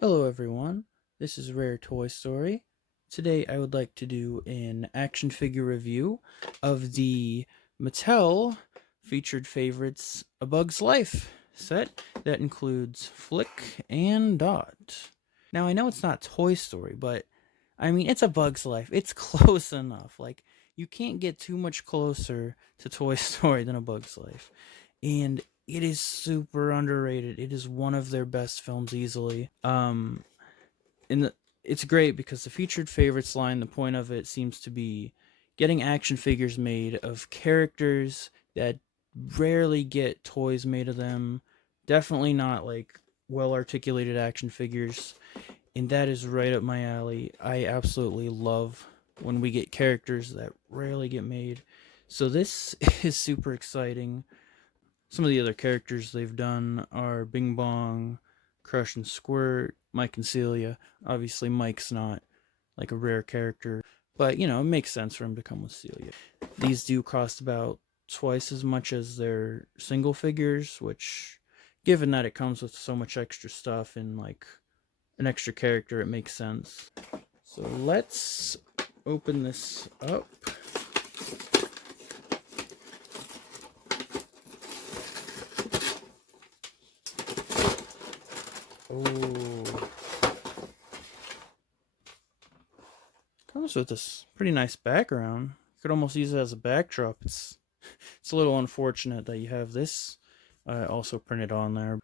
Hello everyone, this is Rare Toy Story. Today I would like to do an action figure review of the Mattel featured favorites A Bug's Life set that includes Flik and Dot. Now I know it's not Toy Story, but I mean it's A Bug's Life. It's close enough. Like you can't get too much closer to Toy Story than A Bug's Life. And it is super underrated. It is one of their best films easily. It's great because the featured favorites line, the point of it seems to be getting action figures made of characters that rarely get toys made of them. Definitely not like well articulated action figures. And that is right up my alley. I absolutely love when we get characters that rarely get made. So this is super exciting. Some of the other characters they've done are Bing Bong, Crush and Squirt, Mike and Celia. Obviously, Mike's not like a rare character, but it makes sense for him to come with Celia. These do cost about twice as much as their single figures, which, given that it comes with so much extra stuff and like an extra character, it makes sense. So let's open this up. Oh, comes with this pretty nice background. You could almost use it as a backdrop. It's a little unfortunate that you have this also printed on there.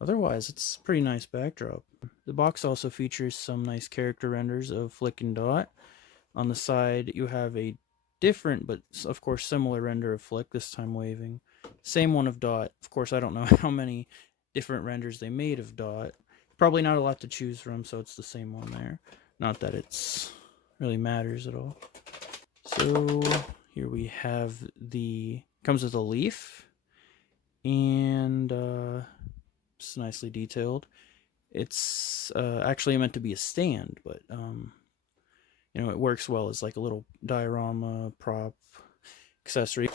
Otherwise, it's a pretty nice backdrop. The box also features some nice character renders of Flik and Dot. On the side, you have a different, but of course similar render of Flik, this time waving. Same one of Dot. Of course, I don't know how many different renders they made of Dot. Probably not a lot to choose from, so it's the same one there. Not that it's really matters at all. So here we have comes with a leaf, and it's nicely detailed. It's actually meant to be a stand, but it works well as like a little diorama prop accessory.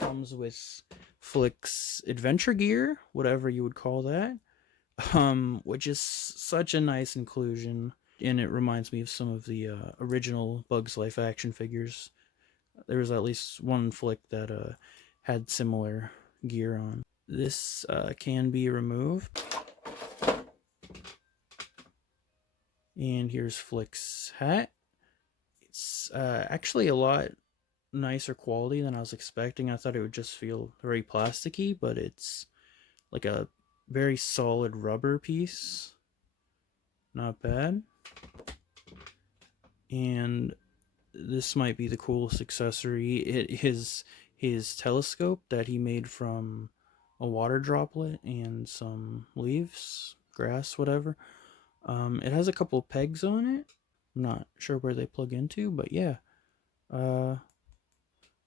Comes with Flik's adventure gear, whatever you would call that, which is such a nice inclusion, and it reminds me of some of the original Bugs Life action figures. There was at least one Flik that had similar gear on. This can be removed. And here's Flik's hat. It's actually a lot nicer quality than I was expecting. I thought it would just feel very plasticky, but it's like a very solid rubber piece. Not bad. And this might be the coolest accessory. It is his telescope that he made from a water droplet and some leaves, grass, whatever. It has a couple of pegs on it. I'm not sure where they plug into, but yeah.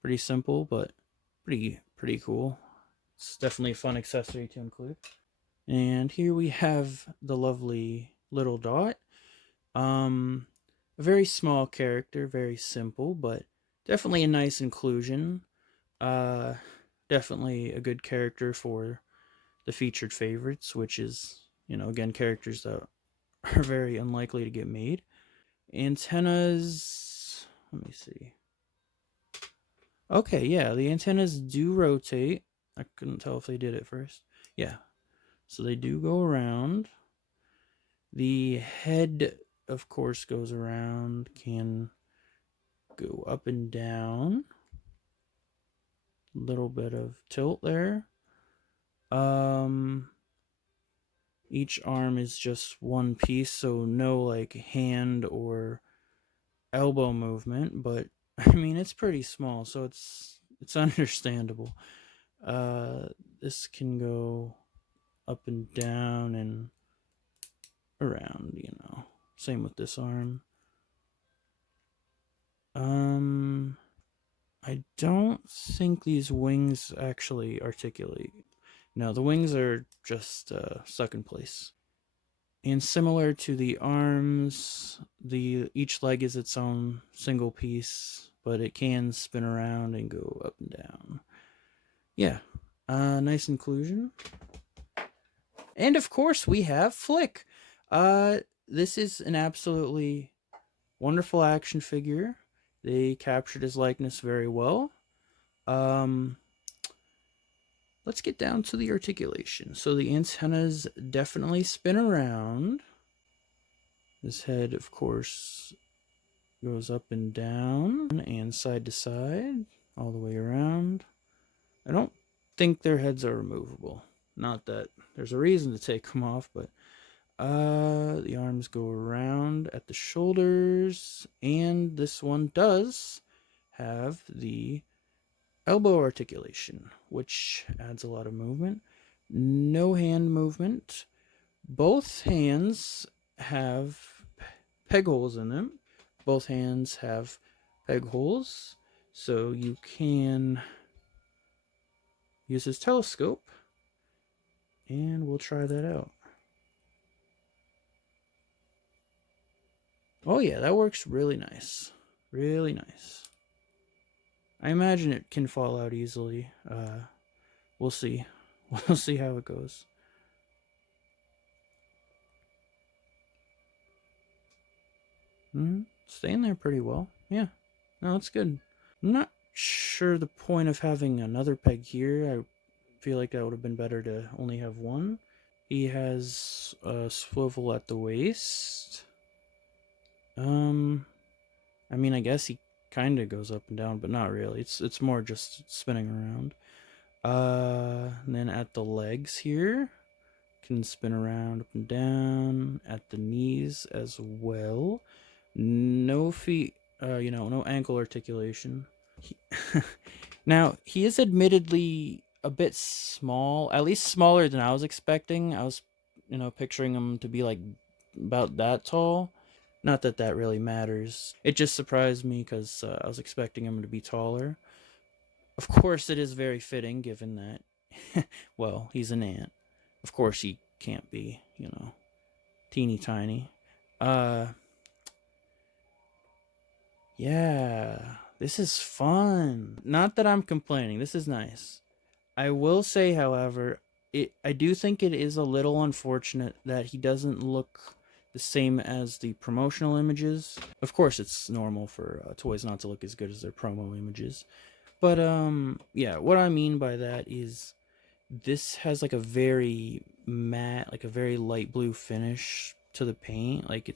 Pretty simple, but pretty cool. It's definitely a fun accessory to include. And here we have the lovely little Dot. A very small character, very simple, but definitely a nice inclusion. Definitely a good character for the featured favorites, which is, again, characters that are very unlikely to get made. Antennas, let me see. Okay, yeah, the antennas do rotate. I couldn't tell if they did at first. Yeah, so they do go around. The head, of course, goes around, can go up and down. Little bit of tilt there. Each arm is just one piece, so no like hand or elbow movement, but I mean it's pretty small, so it's understandable. This can go up and down and around, Same with this arm. I don't think these wings actually articulate. No, the wings are just stuck in place. And similar to the arms, each leg is its own single piece, but it can spin around and go up and down. yeah, nice inclusion. And of course, we have Flik. This is an absolutely wonderful action figure. They captured his likeness very well. Um, let's get down to the articulation. So the antennas definitely spin around. His head, of course, goes up and down and side to side, all the way around. I don't think their heads are removable. Not that there's a reason to take them off, but the arms go around at the shoulders, and this one does have the elbow articulation, which adds a lot of movement. No hand movement. Both hands have peg holes in them. Both hands have peg holes, so you can use his telescope, and we'll try that out. Oh yeah, that works really nice. Really nice. I imagine it can fall out easily. We'll see. We'll see how it goes. Staying there pretty well. Yeah. No, it's good. I'm not sure the point of having another peg here. I feel like that would have been better to only have one. He has a swivel at the waist. I mean, I guess he kind of goes up and down, but not really. It's more just spinning around. And then at the legs here, can spin around up and down at the knees as well. No feet, no ankle articulation. Now, he is admittedly a bit small, at least smaller than I was expecting. I was, picturing him to be like about that tall. Not that that really matters. It just surprised me because I was expecting him to be taller. Of course, it is very fitting given that, well, he's an ant. Of course, he can't be, teeny tiny. Yeah, this is fun. Not that I'm complaining. This is nice. I will say, however, I do think it is a little unfortunate that he doesn't look the same as the promotional images. Of course, it's normal for toys not to look as good as their promo images. But yeah, what I mean by that is this has like a very matte, like a very light blue finish to the paint. Like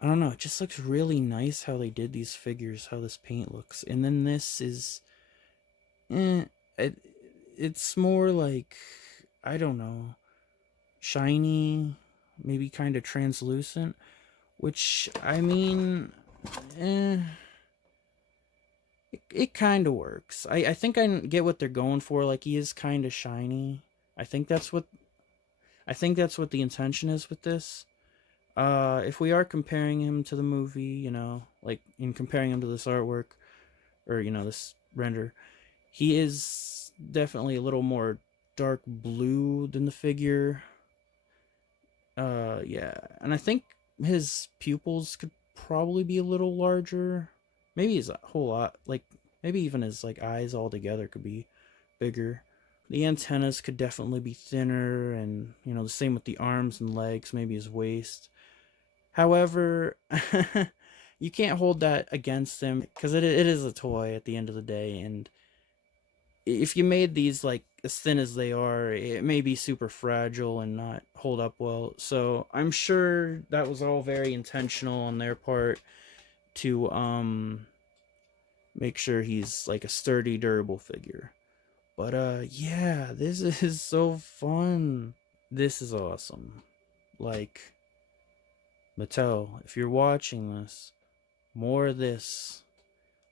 I don't know, it just looks really nice how they did these figures, how this paint looks. And then this is it, it's more like, I don't know, shiny, maybe kind of translucent, which I mean, it kind of works. I think I get what they're going for. Like, he is kind of shiny. I think that's what the intention is with this. If we are comparing him to the movie, like in comparing him to this artwork or this render, he is definitely a little more dark blue than the figure. Yeah, and I think his pupils could probably be a little larger. Maybe his whole lot, like maybe even his like eyes all together could be bigger. The antennas could definitely be thinner, and the same with the arms and legs, maybe his waist. However, you can't hold that against him because it is a toy at the end of the day, and if you made these like as thin as they are, it may be super fragile and not hold up well. So I'm sure that was all very intentional on their part to make sure he's like a sturdy, durable figure. But yeah, this is so fun. This is awesome. Like, Mattel, if you're watching this, more of this.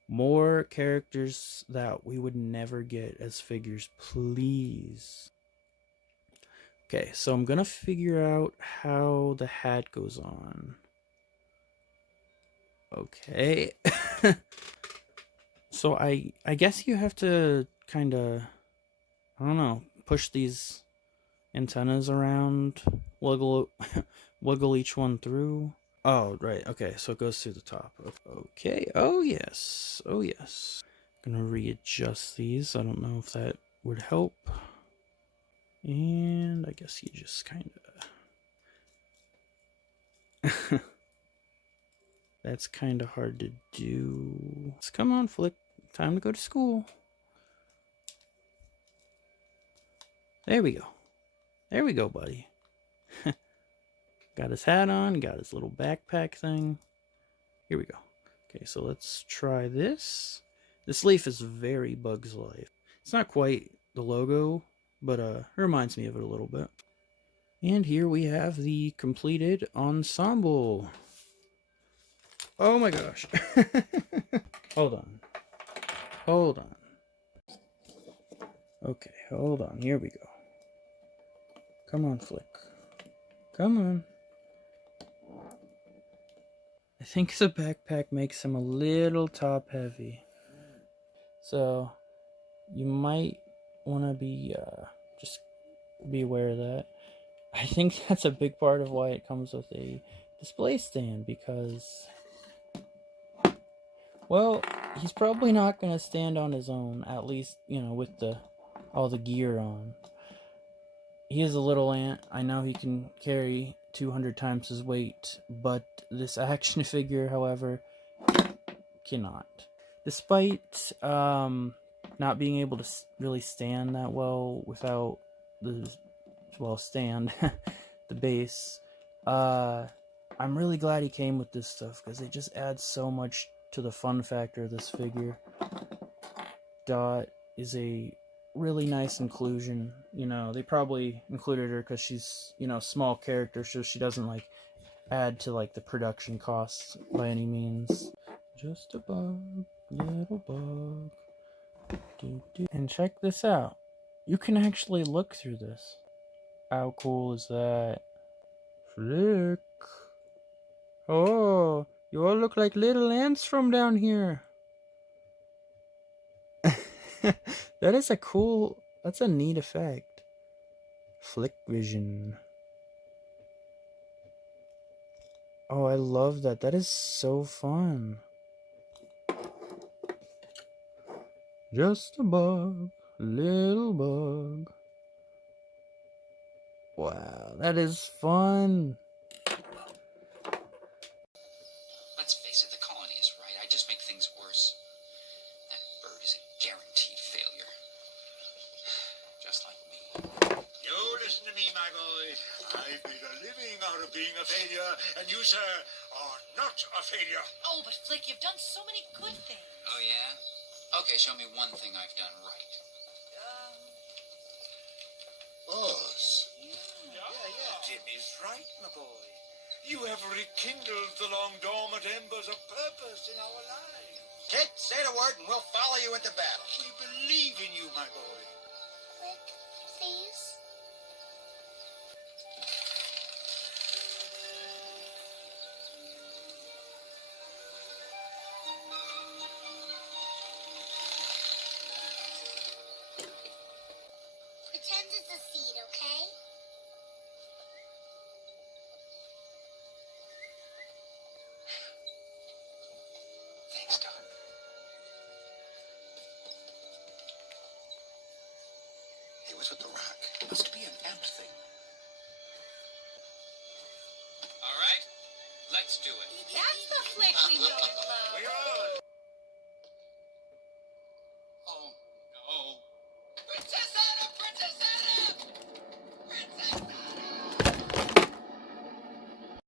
More characters that we would never get as figures, please. Okay, so I'm gonna figure out how the hat goes on. Okay. So I guess you have to kind of, I don't know, push these antennas around, wiggle wiggle each one through. Oh, right. Okay, so it goes through the top. Okay. Oh yes. Oh yes. Gonna readjust these. I don't know if that would help. And I guess you just kind of... That's kind of hard to do. Let's come on, Flik. Time to go to school. There we go. There we go, buddy. Got his hat on, got his little backpack thing. Here we go. Okay, so let's try this. This leaf is very Bugs Life. It's not quite the logo, but it reminds me of it a little bit. And here we have the completed ensemble. Oh my gosh. Hold on. Hold on. Okay, hold on. Here we go. Come on, Flik. Come on. I think the backpack makes him a little top heavy. So you might want to be just be aware of that. I think that's a big part of why it comes with a display stand, because, well, he's probably not going to stand on his own, at least, you know, with all the gear on. He is a little ant. I know he can carry 200 times his weight, but this action figure, however, cannot. Despite not being able to really stand that well without the, well, stand, the base, I'm really glad he came with this stuff, because it just adds so much to the fun factor of this figure. Dot is a really nice inclusion. You know, they probably included her because she's, you know, small character, so she doesn't like add to like the production costs by any means. Just a bug, little bug. And check this out. You can actually look through this. How cool is that? Flik. Oh, you all look like little ants from down here. That is a cool, that's a neat effect. Flik vision. Oh, I love that. That is so fun. Just a bug, little bug. Wow, that is fun. Let's face it, the colony is right. I just make things worse. That bird is a guaranteed failure. Just like me. You listen to me, my boy. I've made a living out of being a failure, and you, sir, are not a failure. Oh, but Flik, you've done so many good things. Oh, yeah? Okay, show me one thing I've done right. Us? Yeah. Jimmy's right, my boy. You have rekindled the long dormant embers of purpose in our lives. Kid, say the word and we'll follow you into battle. We believe in you, my boy. Flik, please. Pretend it's a seed, okay? Thanks, Doc. Hey, what's with the rock? Must be an ant thing. All right, let's do it. That's the Flik we know and love. We are